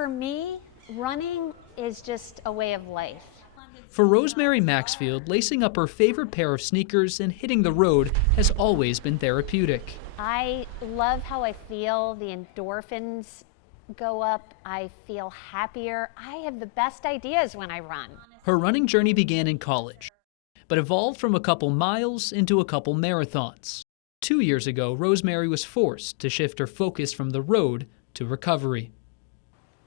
For me, running is just a way of life. For Rosemary Maxfield, lacing up her favorite pair of sneakers and hitting the road has always been therapeutic. I love how I feel. The endorphins go up. I feel happier. I have the best ideas when I run. Her running journey began in college, but evolved from a couple miles into a couple marathons. 2 years ago, Rosemary was forced to shift her focus from the road to recovery.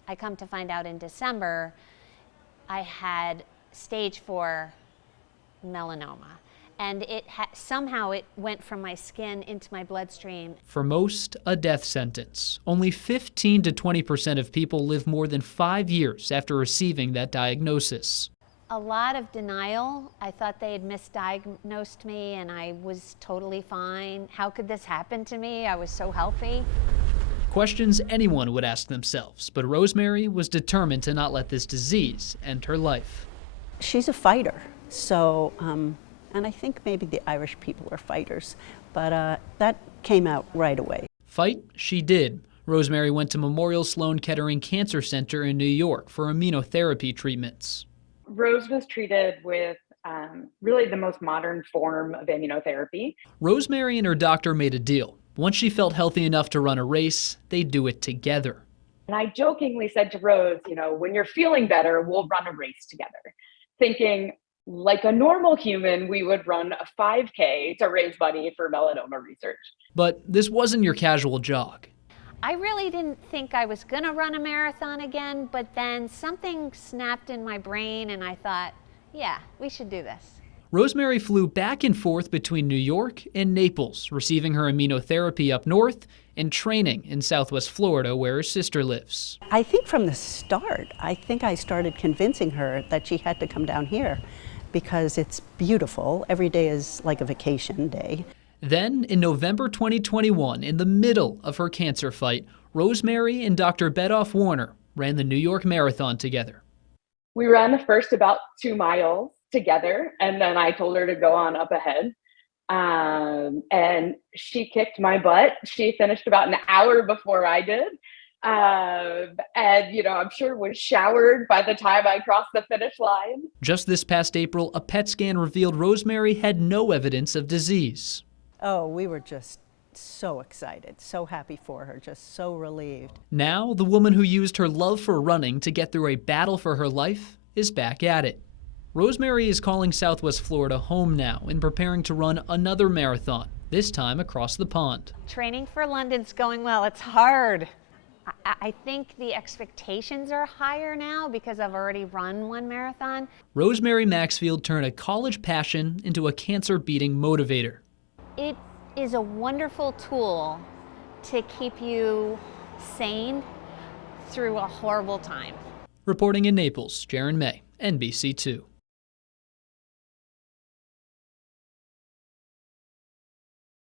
I come to find out in December, I had stage 4 melanoma, and somehow it went from my skin into my bloodstream. For most, a death sentence. Only 15 to 20% of people live more than 5 years after receiving that diagnosis. A lot of denial. I thought they had misdiagnosed me and I was totally fine. How could this happen to me? I was so healthy. Questions anyone would ask themselves, but Rosemary was determined to not let this disease end her life. She's a fighter, so, and I think maybe the Irish people are fighters, but that came out right away. Fight she did. Rosemary went to Memorial Sloan Kettering Cancer Center in New York for immunotherapy treatments. Rose was treated with really the most modern form of immunotherapy. Rosemary and her doctor made a deal. Once she felt healthy enough to run a race, they'd do it together. And I jokingly said to Rose, when you're feeling better, we'll run a race together. Thinking like a normal human, we would run a 5K to raise money for melanoma research. But this wasn't your casual jog. I really didn't think I was gonna run a marathon again, but then something snapped in my brain and I thought, yeah, we should do this. Rosemary flew back and forth between New York and Naples, receiving her immunotherapy up north and training in Southwest Florida where her sister lives. I think from the start, I started convincing her that she had to come down here because it's beautiful. Every day is like a vacation day. Then, in November 2021, in the middle of her cancer fight, Rosemary and Dr. Bedoff Warner ran the New York Marathon together. We ran the first about 2 miles together, and then I told her to go on up ahead. And she kicked my butt. She finished about an hour before I did. And I'm sure was showered by the time I crossed the finish line. Just this past April, a PET scan revealed Rosemary had no evidence of disease. Oh, we were just so excited, so happy for her, just so relieved. Now, the woman who used her love for running to get through a battle for her life is back at it. Rosemary is calling Southwest Florida home now and preparing to run another marathon, this time across the pond. Training for London's going well. It's hard. I think the expectations are higher now because I've already run one marathon. Rosemary Maxfield turned a college passion into a cancer-beating motivator. It is a wonderful tool to keep you sane through a horrible time. Reporting in Naples, Jaron May, NBC2.